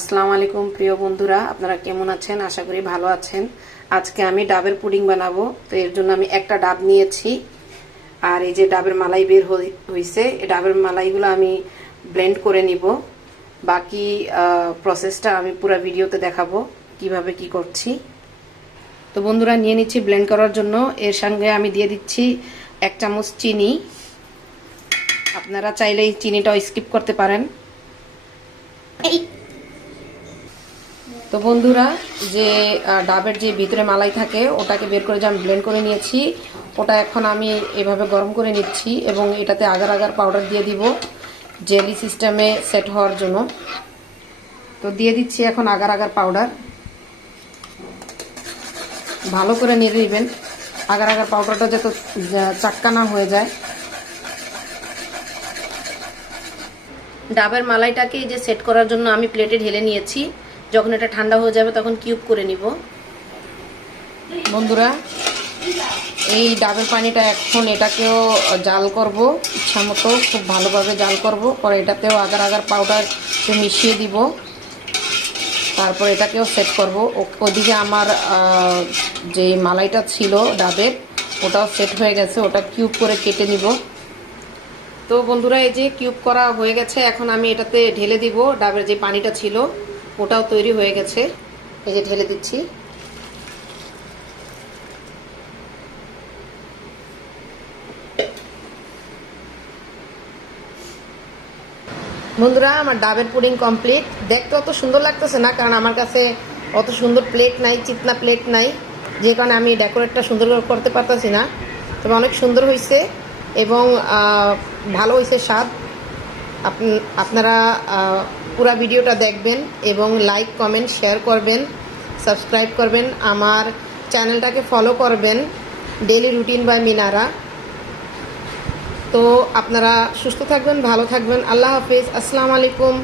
আসসালামু আলাইকুম প্রিয় বন্ধুরা, আপনারা কেমন আছেন? আশা করি ভালো আছেন। আজকে আমি ডাবের পুডিং বানাবো। তো এর জন্য আমি একটা ডাব নিয়েছি, আর এই যে ডাবের মালাই বের হয়েছে, এই ডাবের মালাইগুলো আমি ব্লেন্ড করে নিব। বাকি প্রসেসটা আমি পুরো ভিডিওতে দেখাবো কিভাবে কি করছি। তো বন্ধুরা, নিয়ে নিচ্ছি ব্লেন্ড করার জন্য। এর সঙ্গে আমি দিয়ে দিচ্ছি 1 চামচ চিনি। আপনারা চাইলে এই চিনিটাও স্কিপ করতে পারেন। তো বন্ধুরা, যে ডাবের যে ভিতরে মালাই থাকে ওটাকে বের করে যে আমি ব্লেন্ড করে নিয়েছি, ওটা এখন আমি এভাবে গরম করে নিচ্ছি এবং এটাতে আগার আগার পাউডার দিয়ে দিব জেলি সিস্টেমে সেট হওয়ার জন্য। তো দিয়ে দিচ্ছি এখন আগার আগার পাউডার। ভালো করে নিয়ে দিবেন, আগার আগার পাউডারটা যাতে চাক্কা না হয়ে যায়। ডাবের মালাইটাকে যে সেট করার জন্য আমি প্লেটে ঢেলে নিয়েছি। যখন এটা ঠান্ডা হয়ে যাবে তখন কিউব করে নিব। বন্ধুরা, এই ডাবের পানিটা এখন এটাকেও জাল করব ইচ্ছা মতো, খুব ভালোভাবে জাল করব। পরে এটাতেও আগার আগার পাউডার মিশিয়ে দিব, তারপর এটাকেও সেট করব। ওদিকে আমার যে মালাইটা ছিল ডাবের, ওটাও সেট হয়ে গেছে, ওটা কিউব করে কেটে নিব। তো বন্ধুরা, এই যে কিউব করা হয়ে গেছে, এখন আমি এটাতে ঢেলে দিব। ডাবের যে পানিটা ছিল ওটাও তৈরি হয়ে গেছে, এই যে ঢেলে দিচ্ছি। বন্ধুরা, আমার ডাবের পুডিং কমপ্লিট। দেখতে অত সুন্দর লাগতেছে না, কারণ আমার কাছে অত সুন্দর প্লেট নাই, চিকনা প্লেট নাই, যে কারণে আমি ডেকোরেটটা সুন্দর করতে পারতেছি না। তবে অনেক সুন্দর হয়েছে এবং ভালো হয়েছে স্বাদ। আপনারা পুরো ভিডিওটা দেখবেন এবং লাইক কমেন্ট শেয়ার করবেন, সাবস্ক্রাইব করবেন, আমার চ্যানেলটাকে ফলো করবেন, ডেইলি রুটিন বাই মিনারা। তো আপনারা সুস্থ থাকবেন, ভালো থাকবেন। আল্লাহ হাফিজ, আসসালামু আলাইকুম।